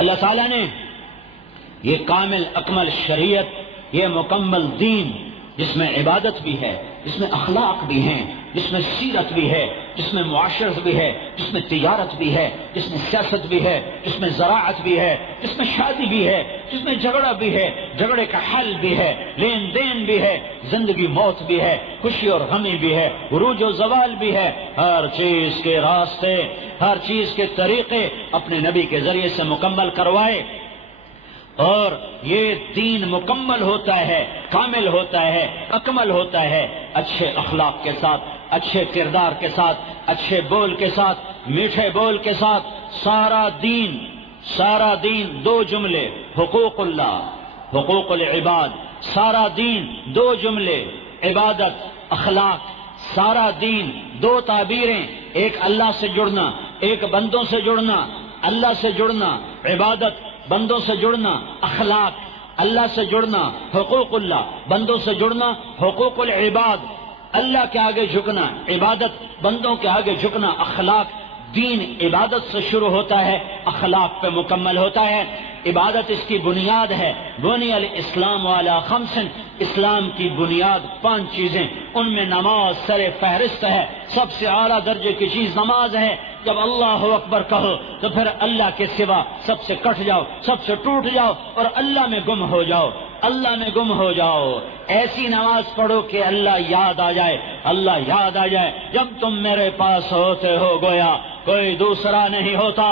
اللہ تعالیٰ نے یہ کامل اکمل شریعت، یہ مکمل دین جس میں عبادت بھی ہے، جس میں اخلاق بھی ہیں، جس میں سیرت بھی ہے، جس میں معاشرت بھی ہے، جس میں تجارت بھی ہے، جس میں سیاست بھی ہے، جس میں زراعت بھی ہے، جس میں شادی بھی ہے، جس میں جھگڑا بھی ہے، جھگڑے کا حل بھی ہے، لین دین بھی ہے، زندگی موت بھی ہے، خوشی اور غمی بھی ہے، عروج و زوال بھی ہے، ہر چیز کے راستے، ہر چیز کے طریقے اپنے نبی کے ذریعے سے مکمل کروائے، اور یہ دین مکمل ہوتا ہے، کامل ہوتا ہے، اکمل ہوتا ہے اچھے اخلاق کے ساتھ، اچھے کردار کے ساتھ، اچھے بول کے ساتھ، میٹھے بول کے ساتھ۔ سارا دین دو جملے، حقوق اللہ، حقوق العباد، سارا دین دو جملے، عبادت، اخلاق، سارا دین دو تعبیریں، ایک اللہ سے جڑنا، ایک بندوں سے جڑنا، اللہ سے جڑنا عبادت، بندوں سے جڑنا اخلاق، اللہ سے جڑنا حقوق اللہ، بندوں سے جڑنا حقوق العباد، اللہ کے آگے جھکنا عبادت، بندوں کے آگے جھکنا اخلاق۔ دین عبادت سے شروع ہوتا ہے، اخلاق پہ مکمل ہوتا ہے۔ عبادت اس کی بنیاد ہے، بنی الاسلام علی خمس، اسلام کی بنیاد 5 چیزیں، ان میں نماز سر فہرست ہے، سب سے اعلیٰ درجے کی چیز نماز ہے۔ جب اللہ اکبر کہو تو پھر اللہ کے سوا سب سے کٹ جاؤ، سب سے ٹوٹ جاؤ اور اللہ میں گم ہو جاؤ، اللہ میں گم ہو جاؤ۔ ایسی نماز پڑھو کہ اللہ یاد آ جائے، اللہ یاد آ جائے۔ جب تم میرے پاس ہوتے ہو گویا کوئی دوسرا نہیں ہوتا۔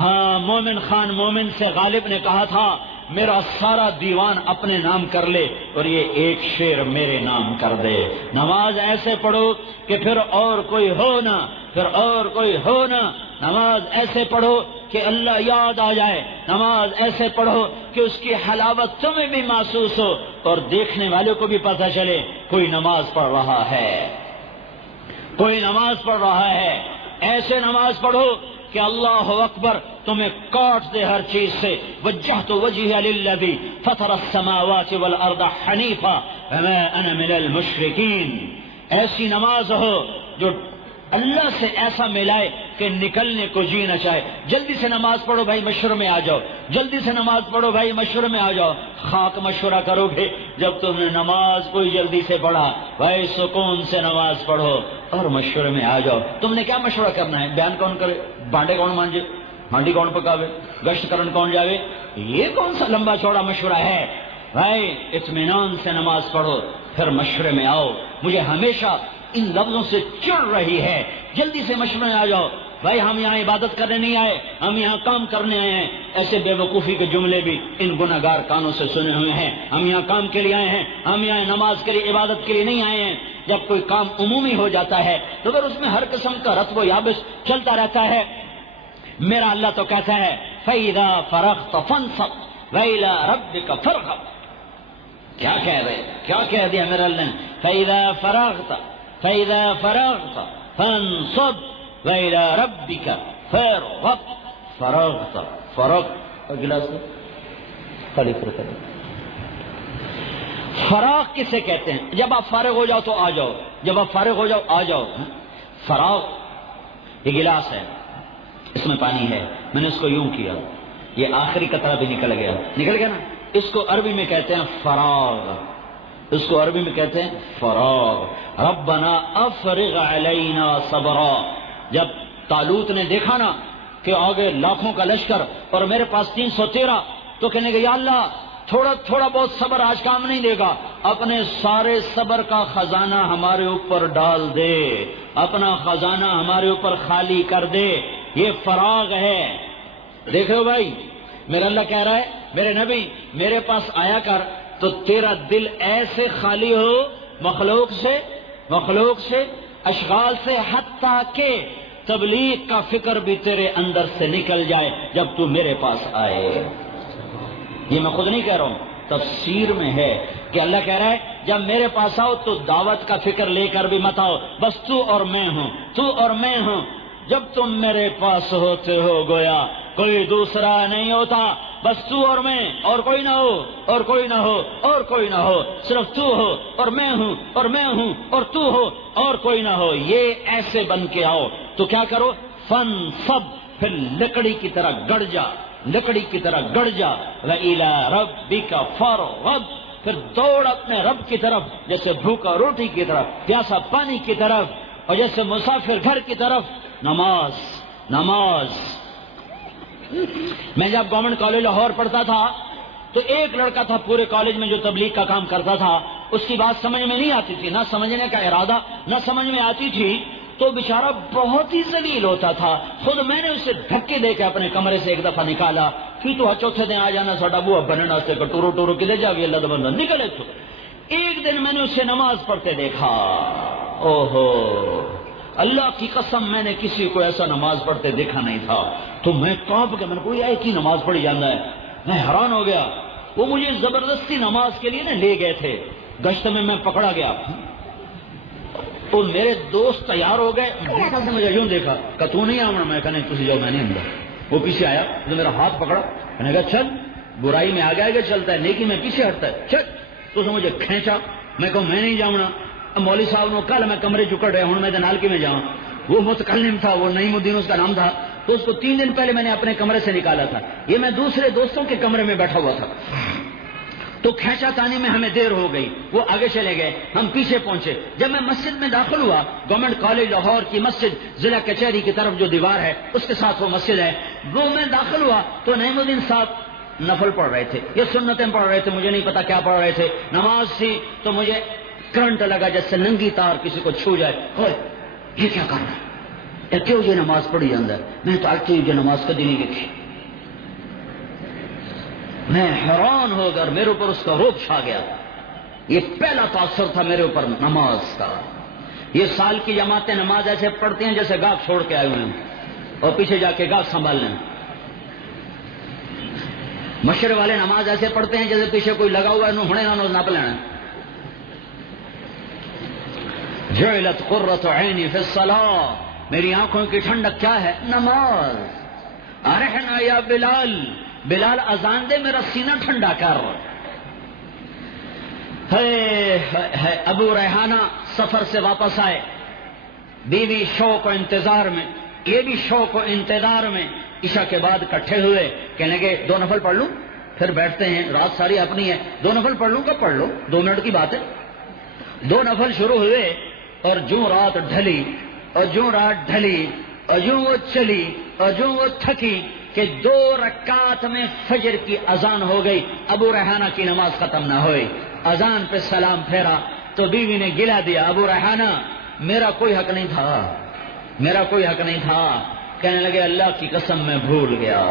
ہاں، مومن خان مومن سے غالب نے کہا تھا میرا سارا دیوان اپنے نام کر لے اور یہ ایک شعر میرے نام کر دے۔ نماز ایسے پڑھو کہ پھر اور کوئی ہو نہ، پھر اور کوئی ہو نہ۔ نماز ایسے پڑھو کہ اللہ یاد آ جائے، نماز ایسے پڑھو کہ اس کی حلاوت تمہیں بھی محسوس ہو اور دیکھنے والوں کو بھی پتہ چلے کوئی نماز پڑھ رہا ہے، کوئی نماز پڑھ رہا ہے۔ ایسے نماز پڑھو کہ اللہ اکبر تمہیں کاٹ دے ہر چیز سے۔ وجہت وجہی للذی فطر السماوات والارض حنیفا وما انا من المشرکین۔ ایسی نماز ہو جو اللہ سے ایسا ملائے کہ نکلنے کو جی نہ چاہے۔ جلدی سے نماز پڑھو بھائی، مشورے میں آ جاؤ، جلدی سے نماز پڑھو بھائی، مشورے میں آ جاؤ۔ خاک مشورہ کرو گے جب تم نے نماز کوئی جلدی سے پڑھا، بھائی سکون سے نماز پڑھو اور مشورے میں آ جاؤ۔ تم نے کیا مشورہ کرنا ہے؟ بیان کون کرے، بانڈے کون مانجے، ہانڈی کون پکاوے، گشت کرن کون جاوے؟ یہ کون سا لمبا چوڑا مشورہ ہے؟ بھائی اطمینان سے نماز پڑھو پھر مشورے میں آؤ۔ مجھے ہمیشہ ان لفظوں سے چڑھ رہی ہے، جلدی سے مشورے میں آ جاؤ۔ بھائی ہم یہاں عبادت کرنے نہیں آئے، ہم یہاں کام کرنے آئے ہیں۔ ایسے بے وقوفی کے جملے بھی ان گناہگار کانوں سے سنے ہوئے ہیں۔ ہم یہاں کام کے لیے آئے ہیں، ہم یہاں نماز کے لیے، عبادت کے لیے نہیں آئے ہیں۔ جب کوئی کام عمومی ہو جاتا ہے تو پھر اس میں ہر قسم کا رطب و یابس چلتا رہتا ہے۔ میرا اللہ تو کہتا ہے فَإِذَا فَرَغْتَ فَانصَبْ وَإِلَىٰ رَبِّكَ فَارْغَب۔ کیا کہہ رہے، کیا کہہ دیا میرا اللہ نے؟ فَإِذَا فَرَغْتَ فَانصَبْ وَإِلَىٰ رَبِّكَ فَارْغَب۔ فرغت اگلا سے خالی فرق ہے۔ فراغ کسے کہتے ہیں؟ جب آپ فارغ ہو جاؤ تو آ جاؤ، جب آپ فارغ ہو جاؤ آ جاؤ۔ فراغ یہ گلاس ہے، اس میں پانی ہے، میں نے اس کو یوں کیا، یہ آخری قطرہ بھی نکل گیا نا، اس کو عربی میں کہتے ہیں فراغ، اس کو عربی میں کہتے ہیں فراغ۔ ربنا افرغ علینا صبرا۔ جب طالوت نے دیکھا نا کہ آگے لاکھوں کا لشکر اور میرے پاس 313، تو کہنے گا یا اللہ تھوڑا بہت صبر آج کام نہیں دے گا، اپنے سارے صبر کا خزانہ ہمارے اوپر ڈال دے، اپنا خزانہ ہمارے اوپر خالی کر دے۔ یہ فراغ ہے۔ دیکھ رہے ہو بھائی، میرا اللہ کہہ رہا ہے میرے نبی میرے پاس آیا کر تو تیرا دل ایسے خالی ہو مخلوق سے، اشغال سے، حتیٰ کہ تبلیغ کا فکر بھی تیرے اندر سے نکل جائے جب تو میرے پاس آئے۔ یہ میں خود نہیں کہہ رہا ہوں، تفسیر میں ہے کہ اللہ کہہ رہا ہے جب میرے پاس آؤ تو دعوت کا فکر لے کر بھی مت آؤ، بس تو اور میں ہوں۔ جب تم میرے پاس ہوتے ہو گویا کوئی دوسرا نہیں ہوتا، بس تو اور میں، اور کوئی نہ ہو، اور کوئی نہ ہو، اور کوئی نہ ہو، صرف تو ہو اور میں ہوں، اور میں ہوں اور تو ہو، اور کوئی نہ ہو۔ یہ ایسے بن کے آؤ تو کیا کرو؟ فن سب، پھر لکڑی کی طرح گڑ جا، لکڑی کی طرح گڑ جا، وَإِلَىٰ رَبِّكَ فَارْغَب، پھر دوڑ اپنے رب کی طرف جیسے بھوکا روٹی کی طرف، پیاسا پانی کی طرف، اور جیسے مسافر گھر کی طرف۔ نماز نماز۔ میں جب گورنمنٹ کالج لاہور پڑھتا تھا تو ایک لڑکا تھا پورے کالج میں جو تبلیغ کا کام کرتا تھا، اس کی بات سمجھ میں نہیں آتی تھی، نہ سمجھنے کا ارادہ نہ سمجھ میں آتی تھی، تو بیچارہ بہت ہی ذلیل ہوتا تھا۔ خود میں نے اسے دھکے دے کے اپنے کمرے سے ایک دفعہ نکالا کہ تو چوتھے دن آ جانا ساڈا بوا بننا سے ٹورو ٹورو کدے جا گیا اللہ دا بندہ نکلے تو۔ ایک دن میں نے اسے نماز پڑھتے دیکھا، اوہو اللہ کی قسم میں نے کسی کو ایسا نماز پڑھتے دیکھا نہیں تھا۔ تو میں کانپ کے میں نے کوئی ایک ہی نماز پڑھی جانا ہے، میں حیران ہو گیا۔ وہ مجھے زبردستی نماز کے لیے لے گئے تھے، گشت میں پکڑا گیا، تو میرے دوست تیار ہو گئے، مجھے یوں دیکھا کہ تو نہیں آنا، میں کہا نہیں تسی جاؤ میں نہیں آؤں گا۔ وہ پیچھے آیا تو میرا ہاتھ پکڑا، میں نے کہا چل برائی میں آگے آگے چلتا ہے، نیکی میں پیچھے ہٹتا ہے، چل۔ تو اس نے مجھے کھینچا، میں کہوں میں نہیں جاؤں، مولوی صاحب نے کل میں کمرے چکڑ رہے ہوں میں دنال کی میں جاؤں۔ وہ متکلم تھا، وہ نعیم الدین اس کا نام تھا، تو اس کو 3 دن پہلے میں نے اپنے کمرے سے نکالا تھا، یہ میں دوسرے دوستوں کے کمرے میں بیٹھا ہوا تھا، تو کھینچا تانی میں ہمیں دیر ہو گئی، وہ آگے چلے گئے، ہم پیچھے پہنچے۔ جب میں مسجد میں داخل ہوا، گورنمنٹ کالج لاہور کی مسجد ضلع کچہری کی طرف جو دیوار ہے اس کے ساتھ وہ مسجد ہے، وہ میں داخل ہوا تو نعیم الدین صاحب نفل پڑھ رہے تھے، یہ سنتیں پڑھ رہے تھے، مجھے نہیں پتا کیا پڑھ رہے تھے، نماز تھی تو مجھے کرنٹ لگا جیسے ننگی تار کسی کو چھو جائے، اوئے یہ کیا کر رہا ہے، یہ کیوں یہ نماز پڑھی اندر، میں تو آج یہ نماز کبھی نہیں دیکھی۔ میں حیران ہو کر میرے اوپر اس کا روب چھا گیا۔ یہ پہلا تاثر تھا میرے اوپر نماز کا۔ یہ سال کی جماعتیں نماز ایسے پڑھتی ہیں جیسے گاہ چھوڑ کے آئے ہوئے ہیں اور پیچھے جا کے گاہ سنبھال لیں۔ مشرے والے نماز ایسے پڑھتے ہیں جیسے پیچھے کوئی لگا ہوا ہے، ہونے نہ ناپ لینا۔ جعلت قرۃ عینی فی الصلاۃ، میری آنکھوں کی ٹھنڈک کیا ہے؟ نماز۔ ارحنا یا بلال، بلال اذان دے میرا سینہ ٹھنڈا کر۔ ابو ریحانہ سفر سے واپس آئے، بیوی شوق و انتظار میں، یہ بھی شوق و انتظار میں، عشاء کے بعد اکٹھے ہوئے، کہنے کے 2 نفل پڑھ لوں، پھر بیٹھتے ہیں، رات ساری اپنی ہے، 2 نفل پڑھ لوں، کب پڑھ لو، 2 منٹ کی بات ہے۔ 2 نفل شروع ہوئے اور جو رات ڈھلی اور جو رات ڈھلی اور جو وہ چلی اور جو وہ تھکی کہ 2 رکعات میں فجر کی اذان ہو گئی، ابو ریحانہ کی نماز ختم نہ ہوئی۔ اذان پہ سلام پھیرا تو بیوی نے گلا دیا، ابو ریحانہ میرا کوئی حق نہیں تھا، میرا کوئی حق نہیں تھا۔ کہنے لگے اللہ کی قسم میں بھول گیا۔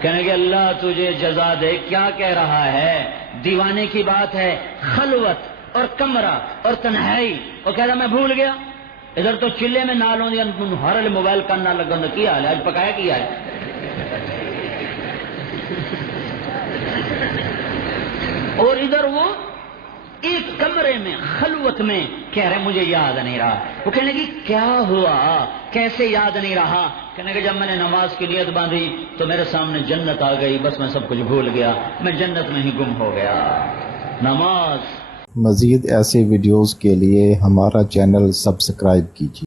کہنے لگے اللہ تجھے جزا دے، کیا کہہ رہا ہے، دیوانے کی بات ہے، خلوت اور کمرہ اور تنہائی، اور کہہ رہا میں بھول گیا۔ ادھر تو چلے میں نالوں دیا ہر موبائل کرنا لگا، کیا حال ہے آج پکایا کیا ہے، اور ادھر وہ ایک کمرے میں خلوت میں کہہ رہے مجھے یاد نہیں رہا۔ وہ کہنے لگی کیا ہوا، کیسے یاد نہیں رہا؟ کہنے کہ جب میں نے نماز کی نیت باندھی تو میرے سامنے جنت آ گئی، بس میں سب کچھ بھول گیا، میں جنت میں ہی گم ہو گیا۔ نماز۔ مزید ایسے ویڈیوز کے لیے ہمارا چینل سبسکرائب کیجیے۔